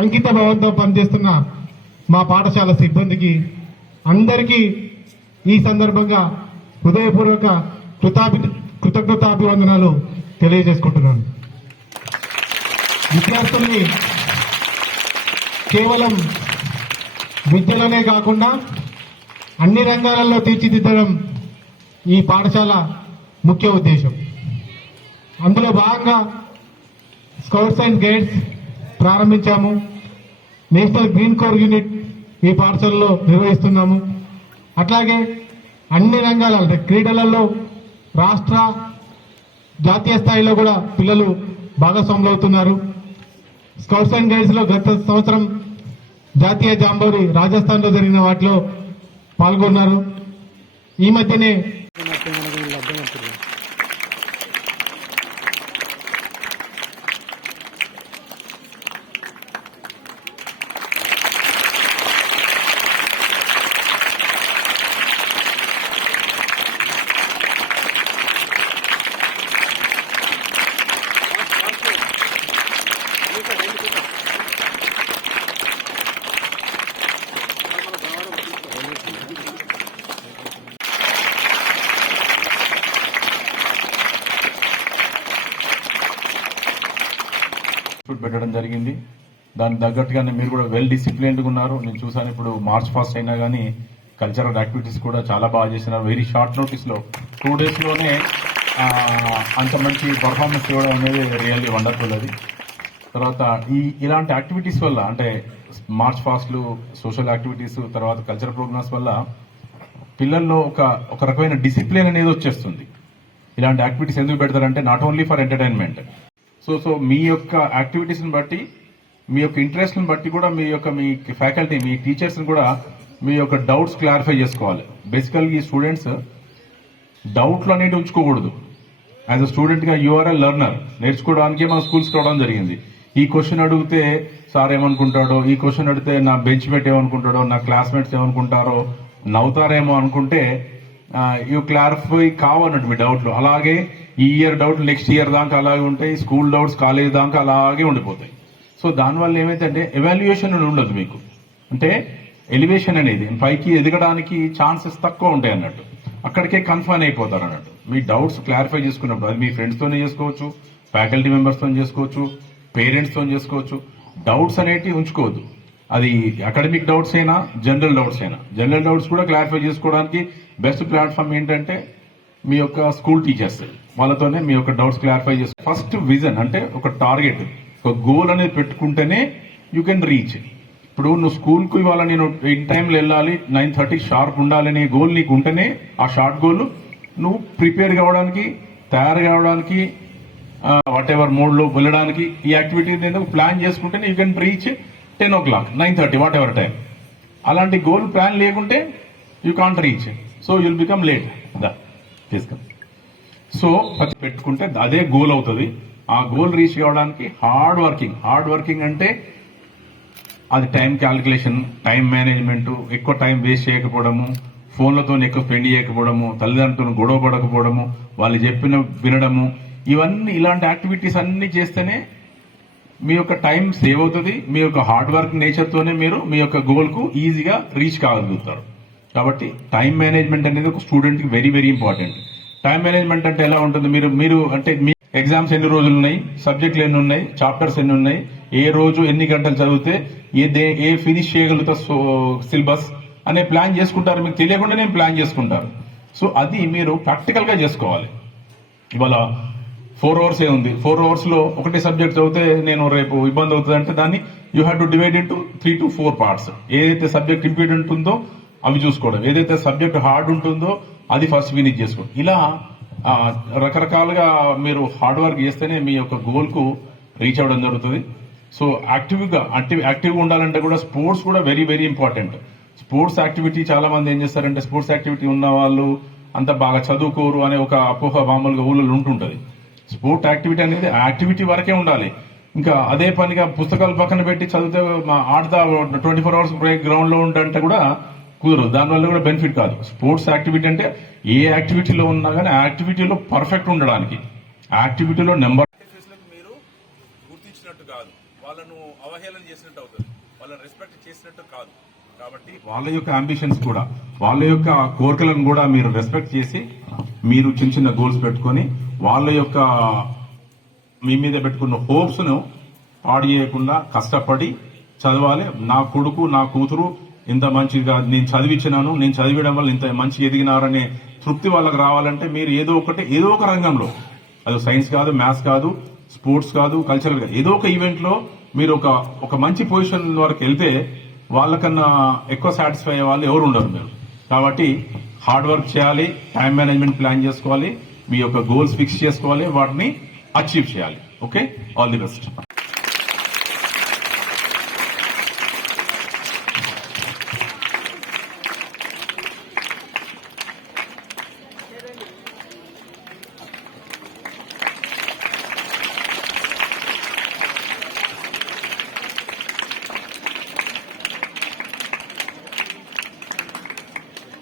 అంకిత భావంతో పనిచేస్తున్న మా పాఠశాల సిబ్బందికి అందరికీ ఈ సందర్భంగా హృదయపూర్వక కృతజ్ఞతాభివందనాలు తెలియజేసుకుంటున్నాను. విద్యార్థుల్ని కేవలం విద్యలోనే కాకుండా అన్ని రంగాలలో తీర్చిదిద్దడం ఈ పాఠశాల ముఖ్య ఉద్దేశం. అందులో భాగంగా స్కౌట్స్ అండ్ గైడ్స్ ప్రారంభించాము. నేషనల్ గ్రీన్ కోర్ యూనిట్ ఈ పాఠశాలలో నిర్వహిస్తున్నాము. అట్లాగే అన్ని రంగాల క్రీడలలో రాష్ట్ర జాతీయ స్థాయిలో కూడా పిల్లలు భాగస్వాములు అవుతున్నారు. స్కౌట్స్ అండ్ గైడ్స్ లో గత సంవత్సరం జాతీయ జాంబోరీ రాజస్థాన్ లో జరిగిన వాటిలో పాల్గొన్నారు. ఈ మధ్యనే పెట్టడం జరిగింది. దానికి తగ్గట్టుగానే మీరు కూడా వెల్ డిసిప్లిన్డ్గా ఉన్నారు. నేను చూసాను. ఇప్పుడు మార్చ్ ఫాస్ట్ అయినా కానీ కల్చరల్ యాక్టివిటీస్ కూడా చాలా బాగా చేసినారు. వెరీ షార్ట్ నోటీస్లో 2 డేస్లోనే అంత మంచి పర్ఫార్మెన్స్ ఇవ్వడం అనేది రియల్లీ వండర్ఫుల్. అది తర్వాత ఇలాంటి యాక్టివిటీస్ వల్ల అంటే మార్చ్ ఫాస్ట్లు, సోషల్ యాక్టివిటీస్, తర్వాత కల్చరల్ ప్రోగ్రామ్స్ వల్ల పిల్లల్లో ఒక రకమైన డిసిప్లిన్ అనేది వచ్చేస్తుంది. ఇలాంటి యాక్టివిటీస్ ఎందుకు పెడతారంటే not only for entertainment. So మీ యొక్క యాక్టివిటీస్ని బట్టి, మీ యొక్క ఇంట్రెస్ట్ని బట్టి కూడా మీ ఫ్యాకల్టీ, మీ టీచర్స్ని కూడా మీ యొక్క డౌట్స్ క్లారిఫై చేసుకోవాలి. బేసికల్గా ఈ స్టూడెంట్స్ డౌట్లు అనేవి ఉంచుకోకూడదు. యాజ్ అ స్టూడెంట్గా యూఆర్ ఎ లెర్నర్. నేర్చుకోవడానికే మన స్కూల్స్కి రావడం జరిగింది. ఈ క్వశ్చన్ అడిగితే సార్ ఏమనుకుంటాడో, ఈ క్వశ్చన్ అడిగితే నా బెంచ్ మేట్ ఏమనుకుంటాడో, నా క్లాస్మేట్స్ ఏమనుకుంటారో, నవ్వుతారేమో అనుకుంటే ఇవి క్లారిఫై కావన్నట్టు మీ డౌట్లు. అలాగే ఈ ఇయర్ డౌట్లు నెక్స్ట్ ఇయర్ దాకా అలాగే ఉంటాయి. స్కూల్ డౌట్స్ కాలేజ్ దాకా అలాగే ఉండిపోతాయి. సో దానివల్ల ఏమైతే ఎవాల్యుయేషన్ ఉండదు మీకు. అంటే ఎలివేషన్ అనేది పైకి ఎదగడానికి ఛాన్సెస్ తక్కువ ఉంటాయి అన్నట్టు. అక్కడికే కన్ఫర్మ్ అయిపోతారు అన్నట్టు. మీ డౌట్స్ క్లారిఫై చేసుకున్నప్పుడు అది మీ ఫ్రెండ్స్తోనే చేసుకోవచ్చు, ఫ్యాకల్టీ మెంబర్స్తో చేసుకోవచ్చు, పేరెంట్స్తో చేసుకోవచ్చు. డౌట్స్ అనేటివి ఉంచుకోవద్దు. అది అకాడమిక్ డౌట్స్ అయినా, జనరల్ డౌట్స్ అయినా. జనరల్ డౌట్స్ కూడా క్లారిఫై చేసుకోవడానికి బెస్ట్ ప్లాట్ఫామ్ ఏంటంటే మీ యొక్క స్కూల్ టీచర్స్. వాళ్ళతోనే మీ యొక్క డౌట్స్ క్లారిఫై చేసుకో. ఫస్ట్ విజన్ అంటే ఒక టార్గెట్, ఒక గోల్ అనేది పెట్టుకుంటేనే యూ కెన్ రీచ్. ఇప్పుడు నువ్వు స్కూల్కు ఇవాళ నేను ఇన్ టైంలో వెళ్ళాలి, 9:30 షార్ప్ ఉండాలనే గోల్ నీకు ఉంటేనే ఆ షార్ట్ గోల్ నువ్వు ప్రిపేర్ కావడానికి, తయారు కావడానికి, వాట్ ఎవర్ మోడ్లో వెళ్ళడానికి ఈ యాక్టివిటీ ప్లాన్ చేసుకుంటేనే you can reach 10 o'clock, 9:30 what ever time. అలాంటి గోల్ ప్లాన్ లేకుంటే you can't reach. So you'll become late. తీసుకొని సో అది పెట్టుకుంటే అదే గోల్ అవుతుంది. ఆ గోల్ రీచ్ కావడానికి హార్డ్ వర్కింగ్ అంటే అది టైం క్యాలిక్యులేషన్, టైం మేనేజ్మెంట్, ఎక్కువ టైం వేస్ట్ చేయకపోవడము, ఫోన్లతో ఎక్కువ స్పెండ్ చేయకపోవడము, తల్లిదండ్రులతో గొడవ పడకపోవడము, వాళ్ళు చెప్పిన వినడము, ఇవన్నీ ఇలాంటి యాక్టివిటీస్ అన్ని చేస్తేనే మీ యొక్క టైం సేవ్ అవుతుంది. మీ యొక్క హార్డ్ వర్క్ నేచర్తోనే మీరు మీ యొక్క గోల్కు ఈజీగా రీచ్ కాగలుగుతారు. కాబట్టి టైం మేనేజ్మెంట్ అనేది ఒక స్టూడెంట్కి very very important. Time management అంటే ఎలా ఉంటుంది? మీరు అంటే మీ ఎగ్జామ్స్ ఎన్ని రోజులు ఉన్నాయి, సబ్జెక్టులు ఎన్ని ఉన్నాయి, చాప్టర్స్ ఎన్ని ఉన్నాయి, ఏ రోజు ఎన్ని గంటలు చదివితే ఏ ఫినిష్ చేయగలుగుతా సిలబస్ అనే ప్లాన్ చేసుకుంటారు. మీకు తెలియకుండానే ప్లాన్ చేసుకుంటారు. సో అది మీరు ప్రాక్టికల్గా చేసుకోవాలి. ఇవాళ 4 hours ఉంది. 4 hours లో ఒకటే సబ్జెక్ట్ చదివితే నేను రేపు ఇబ్బంది అవుతుంది అంటే దాన్ని you have to divide into 3 to 4 parts. ఏదైతే సబ్జెక్ట్ ఇంపార్టెంట్ ఉందో అవి చూసుకోవడం, ఏదైతే సబ్జెక్ట్ హార్డ్ ఉంటుందో అది ఫస్ట్ ఫినిష్ చేసుకోవడం. ఇలా రకరకాలుగా మీరు హార్డ్ వర్క్ చేస్తేనే మీ యొక్క గోల్కు రీచ్ అవ్వడం జరుగుతుంది. సో యాక్టివ్గా ఉండాలంటే కూడా స్పోర్ట్స్ కూడా very very important. Sports activity చాలా మంది ఏం చేస్తారంటే స్పోర్ట్స్ యాక్టివిటీ ఉన్న వాళ్ళు అంత బాగా చదువుకోరు అనే ఒక అపోహ మామూలుగా ఊళ్ళో ఉంటుంటుంది. స్పోర్ట్ యాక్టివిటీ అనేది యాక్టివిటీ వరకే ఉండాలి. ఇంకా అదే పనిగా పుస్తకాలు పక్కన పెట్టి చదివితే ఆడతా 24 hours బ్రేక్ గ్రౌండ్ లో ఉంటే కూడా కుదరదు. దానివల్ల కూడా బెనిఫిట్ కాదు. స్పోర్ట్స్ యాక్టివిటీ అంటే ఏ యాక్టివిటీలో ఉన్నా కానీ ఆ యాక్టివిటీలో పర్ఫెక్ట్ ఉండడానికి, యాక్టివిటీలో నెంబర్ మీరు గుర్తించినట్టు కాదు, వాళ్ళను అవహేళన చేసినట్టు రెస్పెక్ట్ అవుతుంది. వాళ్ళని రెస్పెక్ట్ చేసినట్టు కాదు. కాబట్టి వాళ్ళ యొక్క అంబిషన్స్ కూడా, వాళ్ళ యొక్క కోరికలను కూడా మీరు రెస్పెక్ట్ చేసి, మీరు చిన్న చిన్న గోల్స్ పెట్టుకొని వాళ్ళ యొక్క మీ మీద పెట్టుకున్న హోప్స్ ను పాడు చేయకుండా కష్టపడి చదవాలి. నా కొడుకు నా కూతురు ఇంత మంచిగా నేను చదివించినాను, నేను చదివడం వల్ల ఇంత మంచిగా ఎదిగినారనే తృప్తి వాళ్ళకి రావాలంటే మీరు ఏదో ఒక రంగంలో, అది సైన్స్ కాదు, మ్యాథ్స్ కాదు, స్పోర్ట్స్ కాదు, కల్చరల్ కాదు, ఏదో ఒక ఈవెంట్ లో మీరు ఒక మంచి పొజిషన్ వరకు వెళ్తే వాళ్ళకన్నా ఎక్కువ సాటిస్ఫై అయ్యే వాళ్ళు ఎవరు ఉండరు మీరు. కాబట్టి హార్డ్ వర్క్ చేయాలి, టైం మేనేజ్మెంట్ ప్లాన్ చేసుకోవాలి, మీ యొక్క గోల్స్ ఫిక్స్ చేసుకోవాలి, వాటిని అచీవ్ చేయాలి. Okay, all the best.